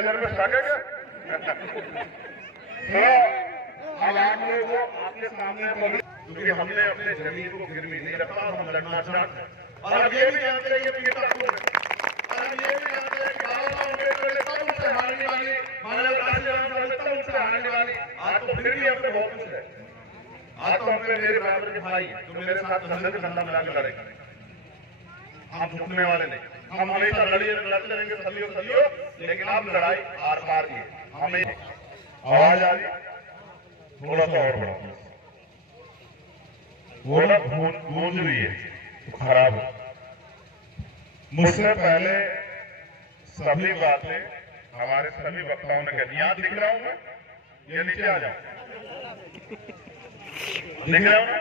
नजर में शक है क्या? तो अब आप लोगों को आपके सामने क्योंकि हमने अपने जमीन को गिरवी नहीं रखा, हम लड़ना चाहते हैं। और अब ये भी जानते हैं ये पिता कौन है, और हम ये भी जानते हैं कि बाबा साहब अम्बेडकर ने तब उनसे हारने वाली, मानव तब उनसे हारने वाली। आज तो फिर भी हमने बहुत कुछ है। आज तो हमने मेरे बराबर के भाई हैं तो मेरे साथ कंधे से कंधा मिलाकर लड़ेंगे। आप झुकने वाले नहीं, हम हमेशा लड़ते रहेंगे सदियों सदियों, लेकिन अब लड़ाई आर पार की है। हमें आवाज आ रही, थोड़ा सा और बढ़ाओ, थोड़ा गूंज रही है तो खराब हो। मुझसे पहले सभी बातें हमारे सभी वक्ताओं ने कही। यहाँ दिख रहा हूं मैं, ये नीचे आ जाओ, दिख रहा हूं ना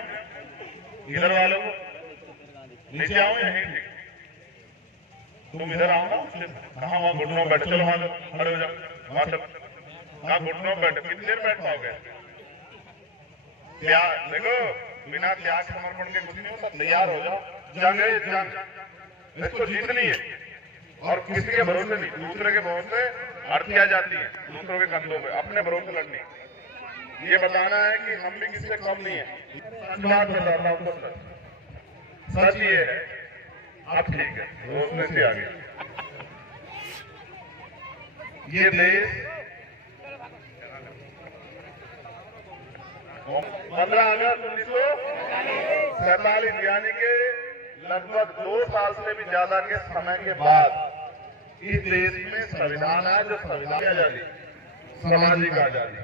इधर वालों को, नीचे आओ यहीं ठीक, तुम इधर आओ ना, कहाँ वहां घुटनों बैठे, चलो वहां खड़े हो जाओ, वहां चलो, कहाँ घुटनों बैठे, कितनी देर बैठ पाओगे? त्याग देखो, बिना त्याग समर्पण के कुछ नहीं होता। तैयार हो जाओ, जंग है जंग, इसको जीतनी है और किसी के भरोसे नहीं, दूसरे के भरोसे हत्या जाती है, दूसरों के कंधों पे, अपने भरोसे लड़नी। ये बताना है कि हम भी किसी से कम नहीं है। बात बताता हूं तो सच ये है। अब ठीक है, रोकने से आगे ये देश 15 अगस्त 1947 यानी के लगभग 2 साल से भी ज्यादा के समय के बाद इस देश में संविधान है, जो संविधान आजादी, सामाजिक आजादी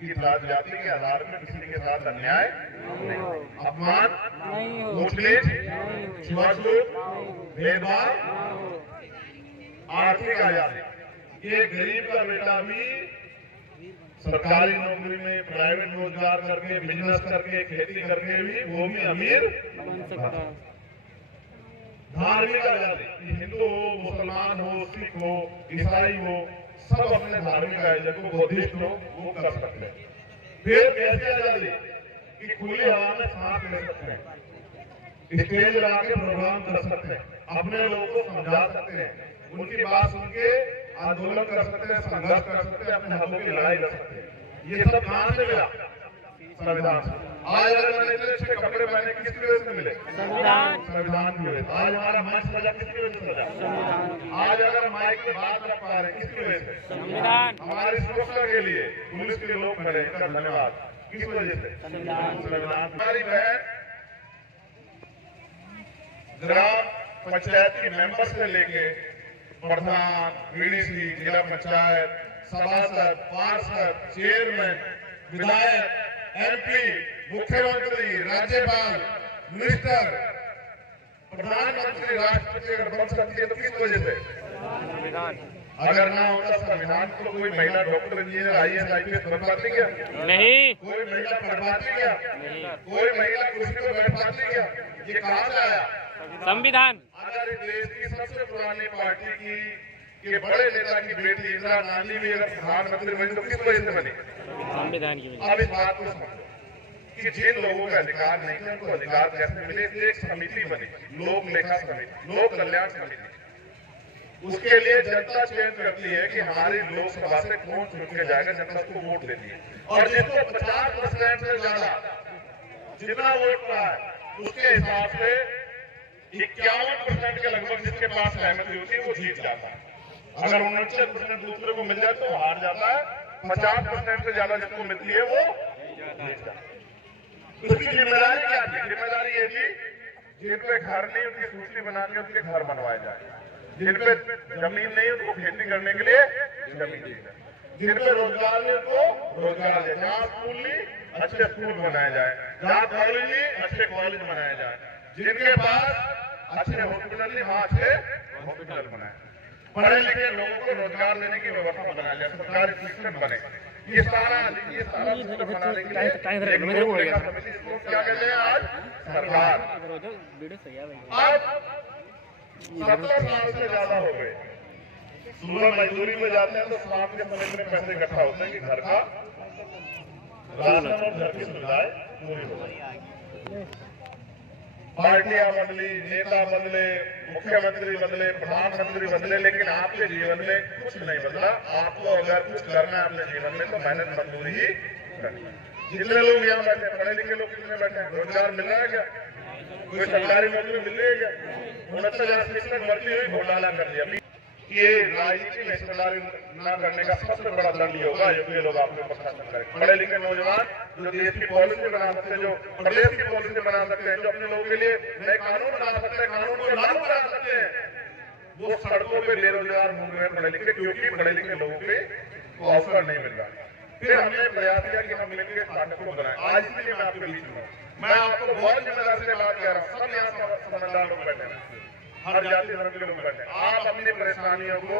की जात जाति के आधार पर किसी के साथ अन्याय, अपमान, ऊंच नीच, छुआछूत, भेदभाव, आर्थिक आजादी। ये गरीब का बेटा भी सरकारी नौकरी में, प्राइवेट रोजगार करके, बिजनेस करके, खेती करके भी वो भी अमीर बन सकता है। धार्मिक आजादी, हिंदू हो, मुसलमान हो, सिख हो, ईसाई हो, सब अपने धार्मिक आयोजन को, बुद्धिस्ट हो, वो कर सकते हैं। फिर कैसे आजादी कि खुली हवा में सांस ले सकते हैं, स्टेज लगा के प्रोग्राम कर सकते हैं, अपने लोगों को समझा सकते हैं, उनकी बात सुन के आंदोलन कर सकते हैं, संघर्ष कर सकते हैं, अपने हकों की लड़ाई कर सकते हैं। ये सब कहां से मिला? संविधान से। आज अगर मैंने इतने अच्छे कपड़े पहने किसकी वजह से मिले? संविधान की वजह से। आज हमारा मंच सजा किसकी वजह से सजा? आज अगर माइक में बात रख पा रहे हैं किसकी वजह से? संविधान। हमारी सुरक्षा के लिए पुलिस के लोग खड़े हैं, इनका धन्यवाद। किस वजह से? संविधान। हमारी बहन ग्राम पंचायत की मेंबर से लेके प्रधान, बीडीसी, जिला पंचायत, सभासद, पार्षद, चेयरमैन, विधायक, एमपी, मुख्यमंत्री, राज्यपाल, मिनिस्टर, प्रधानमंत्री, राष्ट्रपति अगर बन सकती है तो किस वजह से? संविधान। अगर ना होता संविधान तो कोई महिला डॉक्टर, इंजीनियर, IAS, IPS बन पाती क्या? नहीं। कोई महिला पढ़ पाती क्या? नहीं। कोई महिला कुर्सी पर बैठ पाती क्या? ये कहां से आया? संविधान। अगर देश की सबसे पुरानी पार्टी की के बड़े नेता की बेटी इंदिरा गांधी भी अगर प्रधानमंत्री बनी तो किस वजह से बनी? संविधान की वजह। अब इस बात को समझो कि जिन लोगों का अधिकार नहीं है उनको अधिकार कैसे मिले। एक समिति बनी, लोक लेखा समिति, लोक कल्याण समिति। उसके लिए जनता चयन करती है कि हमारी लोकसभा से कौन चुन के जाएगा, जनता उसको वोट देती है और जिसको 50% से ज्यादा जितना वोट पड़ा है उसके हिसाब से 51% के लगभग जिसके पास सहमति होती है वो जीत जाता है। अगर 49% दूसरे को मिल जाए तो हार जाता है। 50% से ज्यादा जिसको मिलती है वो जीत जाता है। उसकी जिम्मेदारी क्या थी? जिम्मेदारी ये थी जिन पे घर नहीं उनकी सूची बना के उनके घर बनवाए जाए, जिन पे जमीन नहीं उनको खेती करने के लिए जमीन दी जाए, जिन पे रोजगार नहीं उनको रोजगार दे, जहाँ स्कूल नहीं अच्छे स्कूल बनाए जाए, जहाँ कॉलेज नहीं अच्छे कॉलेज बनाए जाए, जिनके पास अच्छे हॉस्पिटल नहीं वहाँ अच्छे हॉस्पिटल बनाए, पढ़े लिखे लोगों को रोजगार देने की व्यवस्था बनाया जाए, सरकारी सिस्टम बने। ये सारा सिस्टम बनाने के लिए क्या कहते हैं आज सरकार। आज 70 साल से ज्यादा हो गए, सुबह मजदूरी में जाते हैं तो शाम के समय में पैसे इकट्ठा होते हैं कि घर का राशन और घर की सुविधाएं पूरी हो। पार्टियां बदली, नेता बदले, मुख्यमंत्री बदले, प्रधानमंत्री बदले, लेकिन आपके जीवन में कुछ नहीं बदला। आपको अगर कुछ करना है अपने जीवन में तो मेहनत मजदूरी ही करनी है। जितने लोग यहाँ बैठे, पढ़े लिखे लोग कितने बैठे हैं? रोजगार मिल रहा है क्या? कोई सरकारी नौकरी मिल रही है क्या? 69,000 शिक्षक भर्ती हुई, घोटाला कर दिया। ये राजनीति में हिस्सेदारी न करने का सबसे बड़ा दंड ये होगा जो लोग आपके प्रशासन करें। पढ़े लिखे नौजवान जो देश की पॉलिसी बना सकते हैं, जो प्रदेश की पॉलिसी बना सकते हैं, जो अपने लोगों के लिए नए कानून बना सकते हैं, कानून को लागू करा सकते हैं, वो सड़कों पे बेरोजगार घूम रहे हैं पढ़े लिखे, क्योंकि पढ़े लिखे लोगों को अवसर नहीं मिल रहा। फिर हमने प्रयास किया कि हम मिलकर स्टार्टअप को बनाए। आज इसलिए मैं आपके बीच में हूँ। मैं आपको बहुत जिम्मेदारी से बात कह रहा हूँ। सब यहाँ समझदार लोग बैठे हैं, हर जाति धर्म के लोग बैठे हैं। आप अपनी परेशानियों को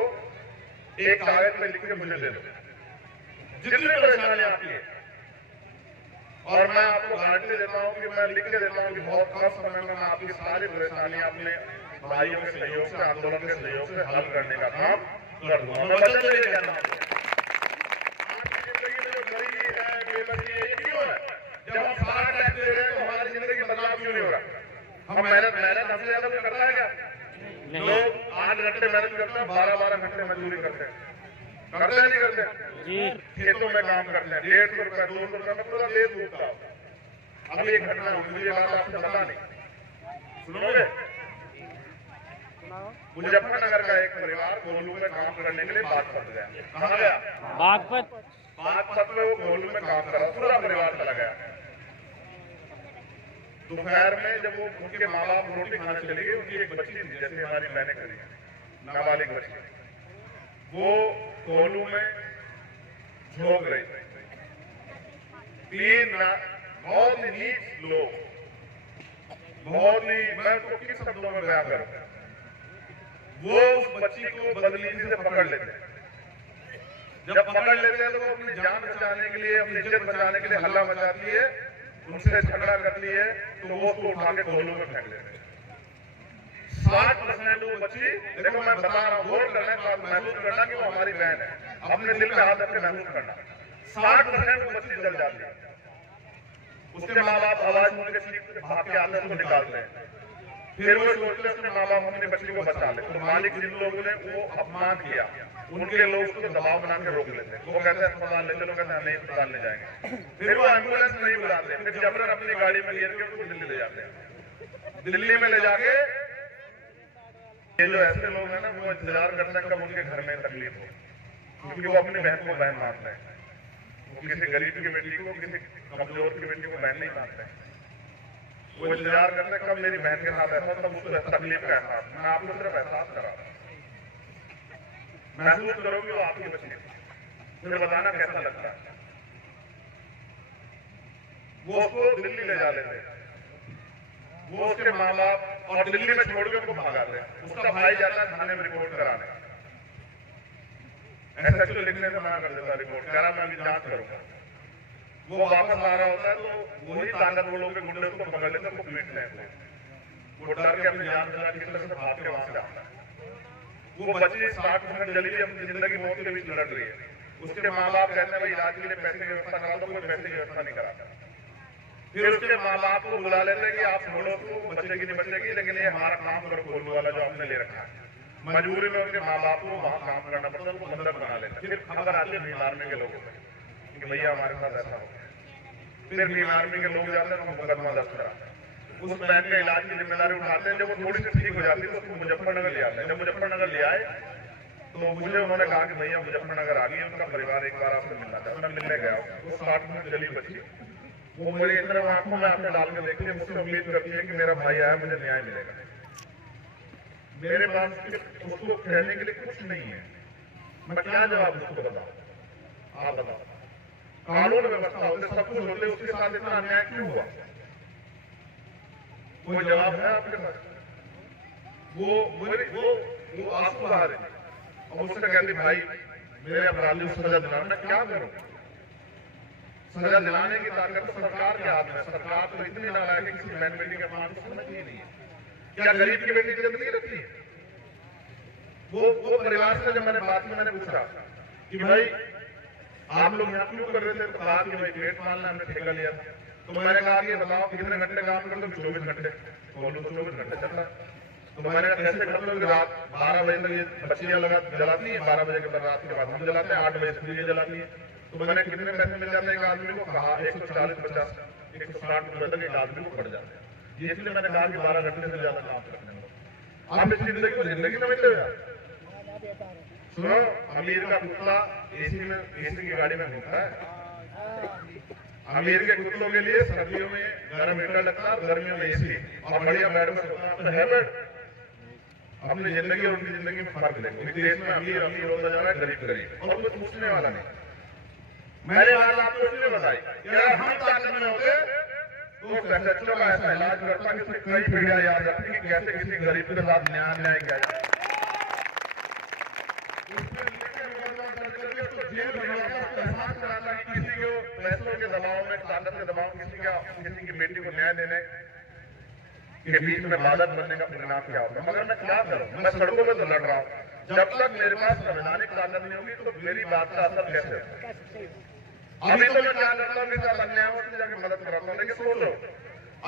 एक कागज पे लिख के मुझे दे दो, जितनी परेशानियां आपकी है, और मैं आपको गारंटी देता हूँ कि मैं लिख के देता हूँ कि बहुत कम समय में मैं आपकी सारी परेशानियां अपने भाइयों के सहयोग से, आंदोलन के सहयोग से हल करने का काम कर दूंगा। मैं वचन दे कहता हूँ। आपकी जिंदगी में जो गरीबी है, बेबसी है, ये क्यों है? जब हम सारा टैक्स दे रहे हैं तो हमारी जिंदगी में बदलाव क्यों नहीं हो रहा? हम मेहनत हमसे ज्यादा कोई करता है क्या? लोग 8 घंटे मेहनत करते हैं, 12-12 घंटे मजदूरी करते हैं, करते हैं नहीं करते? खेतों में काम करते हैं, 150 रुपए 200 रुपए में पूरा देश डूबता है। अभी एक घटना हुई, मुझे बात आपसे पता नहीं, सुनोगे? मुजफ्फरनगर का एक परिवार कोल्लू में काम करने के लिए बागपत गया। कहाँ गया? बागपत में वो कोल्लू में काम कर रहा, पूरा परिवार चला गया। दोपहर में जब वो उनके माँ बाप रोटी खाने चले गए, उनकी एक बच्ची थी, जैसे हमारी बहनें करी, नाबालिग बच्ची, वो कोल्लू में झोंक रही। 3 बहुत ही नीच लोग, बहुत ही, मैं उसको किस शब्दों में बयां करूं, वो उस बच्ची को बदतमीजी से पकड़ लेते हैं। जब पकड़ लेते हैं तो वो अपनी जान बचाने के लिए, अपनी इज्जत बचाने के लिए हल्ला मचाती है, उनसे झगड़ा करती है, तो वो उसको उठा के कोल्लू में फेंक देते हैं। 60% वो बच्ची, देखो मैं बता रहा हूँ, वोट करने का महसूस करना कि वो हमारी बहन है, अपने दिल में हाथ रख के महसूस करना। 60% वो बच्ची जल जाती है। उसके माँ बाप आवाज सुन के सीट से भाग के आते हैं, उसको निकालते हैं। फिर वो सोचते हैं अपने माँ बाप अपनी बच्ची को बचा ले, तो मालिक जिन लोगों ने वो अपमान किया, उनके लोग उसको दबाव बना के रोक लेते हैं। वो कहते हैं अस्पताल ले चलो, कहते हैं नहीं अस्पताल ले जाएंगे। फिर वो एम्बुलेंस नहीं बुलाते, फिर जबरन अपनी गाड़ी में घेर के उसको दिल्ली ले जाते हैं। दिल्ली में ले जाके ये जो ऐसे लोग हैं ना, वो इंतजार करते हैं कब उनके घर में तकलीफ हो, क्योंकि वो अपनी बहन को बहन मानते हैं। वो किसी गरीब की बेटी को, किसी कमजोर की बेटी को बहन नहीं मानते हैं। वो इंतजार करते हैं कब मेरी बहन के साथ ऐसा, तब उसको तकलीफ का एहसास। मैं आपको सिर्फ एहसास करा रहा हूं, महसूस करोगे वो आपकी बच्ची, फिर बताना कैसा लगता है। वो उसको दिल्ली ले जा लेते हैं, वो उसके माँ बाप, और दिल्ली में छोड़ के उनको भगाते हैं। उसका भाई जाता है थाने में रिपोर्ट कराने, SHO लिखने से मना कर देता रिपोर्ट, कह रहा मैं अभी जांच करूंगा। वो वापस आ रहा होता है तो वही ताकतवर लोग के गुंडे उसको पकड़ लेते हैं, उसको पीटते हैं। वो डर के अपनी जान बचा के तरह से भाग के वहां से आता है। वो बच्ची 60% जली हुई अपनी जिंदगी मौत के बीच लड़ रही है। उसके माँ बाप कहते हैं भाई इलाज के लिए पैसे की व्यवस्था करा दो, कोई पैसे की व्यवस्था नहीं कराता। फिर उसके माँ बाप को बुला लेते हैं कि आप छोड़ो उसको, बचेगी नहीं बचेगी, लेकिन ये हमारा काम करो कोल्लू वाला जो आपने ले रखा है। मजबूरी में उनके माँ बाप को वहाँ काम करना पड़ता है, उनको बंधक बना लेते हैं। फिर खबर आती है भीम आर्मी के लोगों को कि भैया हमारे साथ ऐसा हो गया। फिर भीम आर्मी के लोग जाते हैं, उनको मुकदमा दर्ज कराते हैं। उस बहन के इलाज की जिम्मेदारी उठाते हैं। जब वो थोड़ी सी ठीक हो जाती है तो उसको मुजफ्फरनगर ले आते हैं। जब मुजफ्फरनगर ले आए तो मुझे उन्होंने कहा कि भैया मुजफ्फरनगर आ गई, उनका परिवार एक बार आपसे मिलना था। मैं मिलने गया, वो 60 मिनट चली बच्ची, वो मुझे इतना आंखों में आपने डाल के देखी, मुझसे उम्मीद करती है कि मेरा भाई आया, मुझे न्याय मिलेगा। मेरे पास उसको कहने के लिए कुछ नहीं है, मैं क्या जवाब उसको बताऊं? आप बताओ। कानून व्यवस्था होते, सब कुछ होते, उसके साथ इतना अन्याय क्यों हुआ? कोई जवाब है आपके पास? वो आंसू बहा रही और मुझसे कहती भाई मेरे अपराधी को सजा दिलाना, मैं क्या करूं? सजा दिलाने की ताकत तो सरकार के हाथ में। सरकार तो इतनी नालायक है, किसी बहन बेटी के अपमान को समझ ही नहीं है। क्या गरीब की बेटी की जिंदगी रहती है? वो परिवार से जब मैंने बात में मैंने पूछा कि भाई आप लोग यहाँ क्यों कर रहे थे, तो कहा कि भाई पेट पालना हमने ठेका लिया था। तो मैंने कहा कि बताओ कितने घंटे काम करते हो? 24 घंटे। बोलो तो 24 घंटे चल रहा है। तो मैंने कहा कैसे करते हो? रात 12 बजे तक ये बच्चियां जलाती है, 12 बजे के बाद रात के बाद हम जलाते हैं, 8 बजे से ये जलाती है। तो मैंने कितने पैसे मिल जाते हैं एक आदमी को? कहा 140, 50, 160 रुपए तक एक आदमी को पड़ जाते हैं। इसलिए मैंने कहा कि 12 घंटे से ज्यादा काम करने में आप इस जिंदगी को जिंदगी समझते हो यार। सुनो, अमीर का कुत्ता एसी की गाड़ी में घूमता है। अमीर के कुत्तों के लिए सर्दियों में गर्म हीटर लगता है, गर्मियों में एसी, और बढ़िया बेड में सोता है बेड। अपनी जिंदगी और उनकी जिंदगी में फर्क देखो। इस देश में अमीर अमीर होता जा रहा है, गरीब गरीब, और कुछ पूछने वाला नहीं। मैंने बात आपको इसलिए बताई कि अगर हम ताकत में होते तो सच्चों का ऐसा इलाज करता कि कई पीढ़ियां याद रखती कि कैसे किसी गरीब के साथ न्याय किया जाए। किसी को पैसों के दबाव में, ताकत के दबाव, किसी की बेटी को न्याय देने के बीच में बाधक बनने का परिणाम क्या होगा? मगर मैं क्या करूं? मैं सड़कों में तो लड़ रहा हूं। जब तक मेरे पास संवैधानिक ताकत नहीं होगी तो मेरी बात का असर कैसे होगा? अभी तो मैं क्या करता हूँ, मेरे साथ अन्याय से जाकर मदद कराता हूँ, लेकिन सोचो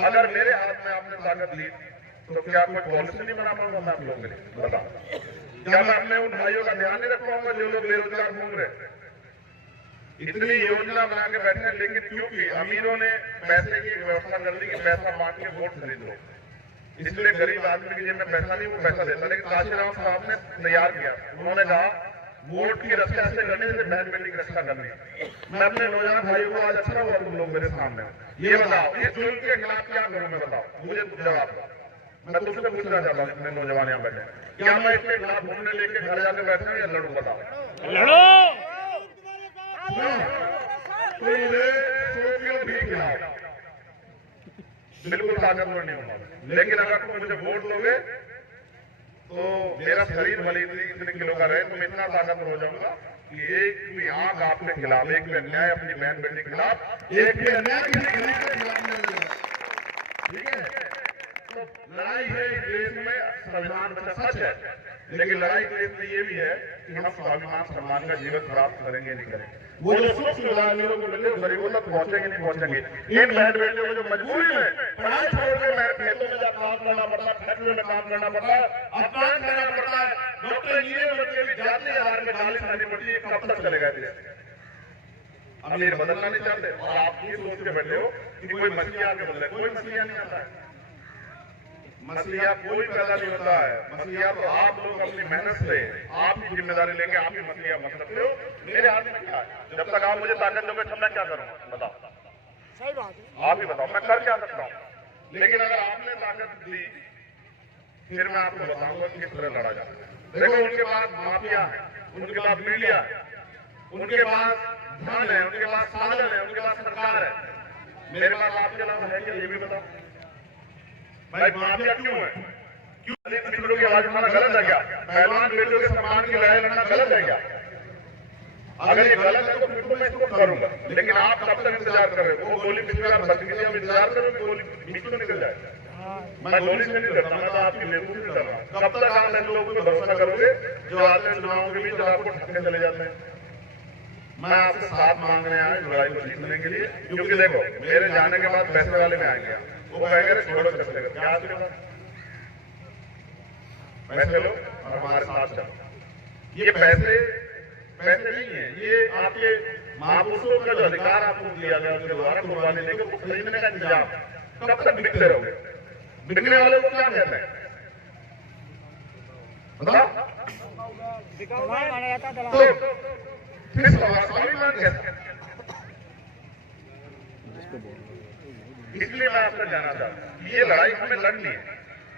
अगर मेरे हाथ में आपने ताकत ली तो क्या कोई पॉलिसी नहीं बना पाऊंगा मैं आप लोगों के लिए? बताओ, क्या मैं अपने उन भाइयों का ध्यान नहीं रख पाऊंगा जो लोग बेरोजगार घूम रहे? इतनी योजना बना के बैठे हैं, लेकिन क्योंकि अमीरों ने पैसे की व्यवस्था कर दी कि पैसा बांट के वोट खरीद लो, इसलिए गरीब आदमी की जेब में पैसा नहीं, वो पैसा देता। लेकिन काशीराम साहब ने तैयार किया, उन्होंने कहा वोट की रक्षा ऐसे करने से बहन बेटी की रक्षा करनी है। मैं अपने नौजवान भाइयों को आज अच्छा हुआ तुम लोग मेरे सामने, ये बताओ इस जुल्म के खिलाफ क्या करूं मैं? बताओ मुझे जवाब दो। मैं तुमसे पूछना चाहता हूँ, अपने नौजवान यहाँ बैठे, क्या मैं इसके खिलाफ घूमने लेके घर जाके बैठे हूँ या लड़ू? बताओ, लड़ो। तो मुझे सोच भी खिलाओ, बिल्कुल ताकतवर नहीं होगा, लेकिन अगर तुम मुझे वोट दोगे तो मेरा शरीर भले इतने किलो का रहे तो मैं इतना ताकतवर हो जाऊंगा कि एक भी आंख आपके खिलाफ, एक भी अन्याय अपनी बहन बेटी के खिलाफ, एक भी अन्याय किसी गरीब के खिलाफ नहीं होगा। ठीक है? तो लड़ाई है इस देश में, संविधान में सच है, लेकिन लड़ाई देश में ये भी है कि हम स्वाभिमान सम्मान का जीवन प्राप्त करेंगे नहीं करेंगे। वो जो सुख सुविधाएं लोगों को मिले गरीबों तक पहुंचेंगे नहीं पहुंचेंगे। इन बहन बेटियों को जो मजबूरी में पढ़ाई छोड़ के खेतों में जाकर काम करना पड़ता है, फैक्ट्री में काम करना पड़ता है, अपमान करना पड़ता है, डॉक्टर इंजीनियर बच्चे भी जाते आहार में गाली खानी पड़ती है, कब तक चलेगा? अमीर बदलना नहीं चाहते और आप ये सोच के बैठे हो कि कोई मसीहा के बदले। कोई मसीहा नहीं आता है, मसीहा कोई पैदा नहीं होता है। मसीहा तो आप लोग अपनी मेहनत से, आपकी जिम्मेदारी लेके आप ही मसीहा बन सकते हो। मेरे हाथ में क्या है? जब तक आप मुझे ताकत दोगे तब मैं क्या करूंगा? बताओ, सही बात है, आप ही बताओ मैं कर क्या सकता हूँ। लेकिन अगर आपने ताकत दी फिर मैं आपको बताऊंगा किस तरह लड़ा जाता है। देखो उनके पास माफिया है, उनके पास मीडिया है, उनके पास धन है, उनके पास साधन है, उनके पास सरकार है। मेरे पास आपके अलावा है क्या? ये भी बताओ भाई, माफिया क्यों है? क्यों दलित पिछड़ों की आवाज उठाना गलत है क्या? पहलवान बेटियों के सम्मान की लड़ाई लड़ना गलत है क्या? अगर ये गलत है तो फिर तो मैं इसको करूंगा, लेकिन आप कब तक इंतजार कर रहे हो? वो गोली पिछले बार बच गई, हम इंतजार करें गोली बीच में निकल जाए। मैं गोली से नहीं डरता, मैं तो आपकी बेवकूफी से डर रहा हूं। कब तक आप ऐसे लोगों को भरोसा करोगे जो आते हैं चुनाव के बीच आपको ठगने चले जाते हैं? मैं आपसे साथ मांगने आया लड़ाई को जीतने के लिए, क्योंकि देखो मेरे जाने के बाद पैसे वाले में आएंगे, वो कहेंगे छोड़ो चले गए, क्या पैसे लो और हमारे साथ चलो। ये पैसे नहीं है, ये आपके महापुरुषों का जो अधिकार आपको दिया गया उसके द्वारा कुर्बानी देकर वो खरीदने का इंतजाम। कब तक बिकते रहोगे? बिकने वाले को क्या कहते हैं बताओ? तो फिर स्वाभिमान कहते हैं। इसलिए मैं आपसे कहना चाहता हूँ ये लड़ाई हमें लड़नी है,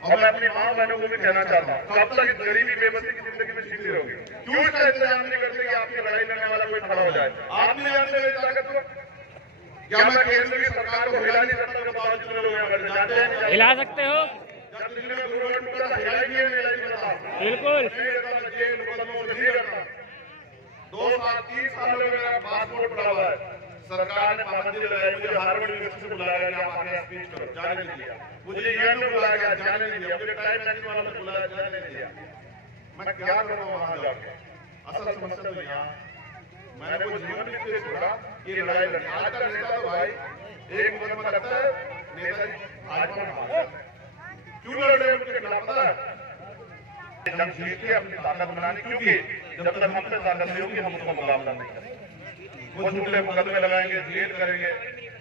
और मैं अपनी माँ बहनों को भी कहना चाहता हूँ कब तक इस गरीबी बेबसी की जिंदगी में जीती रहोगे? क्यों इसका इंतजाम नहीं करते कि आपकी लड़ाई लड़ने वाला कोई खड़ा हो जाए? आप नहीं जानते मेरी ताकत को? क्या मैं केंद्र की सरकार को हिला नहीं सकता? बताओ जितने लोग यहाँ बैठे जानते हैं? हिला सकते हो जब दिल्ली में गवर्नमेंट टूटा था हिलाई नहीं बताओ? बिल्कुल। 2 साल 3 साल में मेरा पासपोर्ट पड़ा हुआ है, सरकार ने पाबंदी लगाई, मुझे हार्वर्ड यूनिवर्सिटी से बुलाया गया, आप आगे स्पीच करो, जाने नहीं दिया। मुझे यूएन में बुलाया गया, जाने नहीं दिया। मुझे टाइम मैगजीन वालों ने बुलाया, जाने नहीं दिया। मैं क्या करूँ वहां जाके? असल समस्या तो यहाँ मैंने वो जीवन भी इसलिए छोड़ा ये लड़ाई लड़ी। आज का नेता तो भाई एक मुकदमा लगता है, नेताजी आज पर क्यों लड़ रहे हैं उनके खिलाफ? पता है जंग जीत के अपनी ताकत बनानी, क्योंकि जब तक हम पे ताकत नहीं होगी हम उसका मुकाबला नहीं करेंगे। वो झूठे मुकदमे लगाएंगे, जेल करेंगे,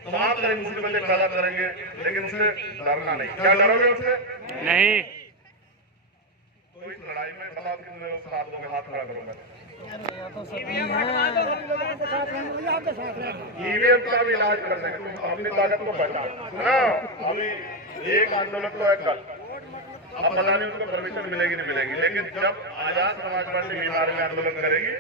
तमाम तरह मुसीबतें पैदा करेंगे, लेकिन उससे डरना नहीं। क्या डरोगे उससे? नहीं। तो इस लड़ाई में बताओ कितने लोग साथ दोगे? हाथ खड़ा करो। मैं ईवीएम का भी इलाज करने के तुम अपनी ताकत को पहचान ना। अभी एक आंदोलन तो है कल, अब पता नहीं उनको परमिशन मिलेगी नहीं मिलेगी, लेकिन जब आजाद समाज पार्टी बिहार में आंदोलन करेगी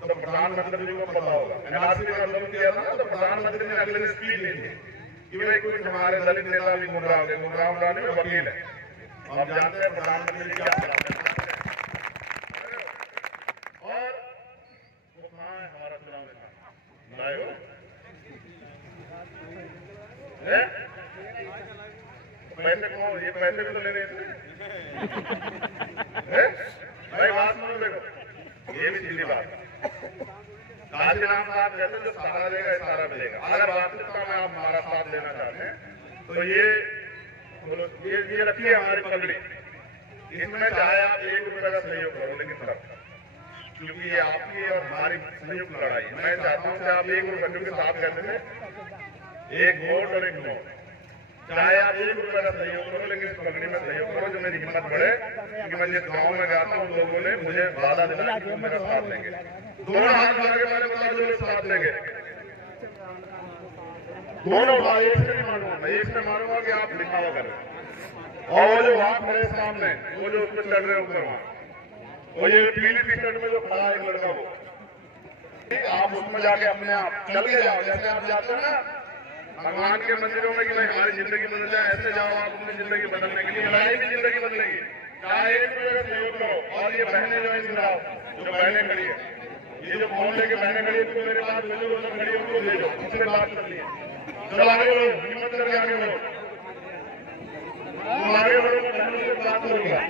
तो प्रधानमंत्री जी को पता होगा। एनआरसी का आंदोलन किया था ना, तो प्रधानमंत्री ने अगले दिन स्पीच दी थी कि भाई कुछ हमारे दलित नेता भी गुमराह हो गए। गुमराह नहीं, वो वकील है। हम जानते हैं प्रधानमंत्री जी क्या करते हैं। और वो कहाँ है हमारा चुनाव नेता? पैसे को ये पैसे भी तो लेने भाई बात सुनो, देखो ये भी सीधी बात। काशीराम साहब कहते जो सहारा देगा सारा मिलेगा। अगर वास्तविकता में आप हमारा साथ देना चाहते हैं तो ये रखिए हमारी पगड़ी, इसमें चाहे आप 1 रुपए का सहयोग करो, लेकिन सब क्योंकि ये आपकी और हमारी संयुक्त लड़ाई। मैं चाहता हूँ कि आप 1 रुपए, क्योंकि साहब कहते थे एक वोट और एक नोट, चाहे आप 1 रुपए का सहयोग करो, लेकिन इस पगड़ी में सहयोग करो जो मेरी हिम्मत बढ़े। क्योंकि मैं जिस गाँव में गया था उन लोगों ने मुझे वादा दिलाया कि मेरा साथ देंगे। दोनों हाथ मार के मैंने बता जो साथ देंगे, दोनों भाई एक से नहीं मारूंगा, मैं एक से मारूंगा कि आप दिखावा करें। और वो जो वहां मेरे सामने वो जो उसमें चढ़ रहे ऊपर वहां, वो ये पीली टी शर्ट में जो खड़ा है एक लड़का, वो आप उसमें जाके अपने आप चल के जाओ। जैसे आप जाते हो ना भगवान के मंदिरों में कि भाई हमारी जिंदगी बदल जाए, ऐसे जाओ आप अपनी जिंदगी बदलने के लिए। लड़ाई की जिंदगी बदलेगी, चाहे 1 रुपए का सहयोग करो। और ये बहनें जो इंदिराओ, जो बहनें खड़ी है, ये जो फोन लेके बहनें खड़ी है, तो मेरे पास भेजो, वो सब खड़ी है उनको भेजो, उनसे बात कर लिया। चलो आगे बढ़ो, हिम्मत करके आगे बढ़ो, तुम आगे बढ़ो, मैं बहनों से बात करूंगा।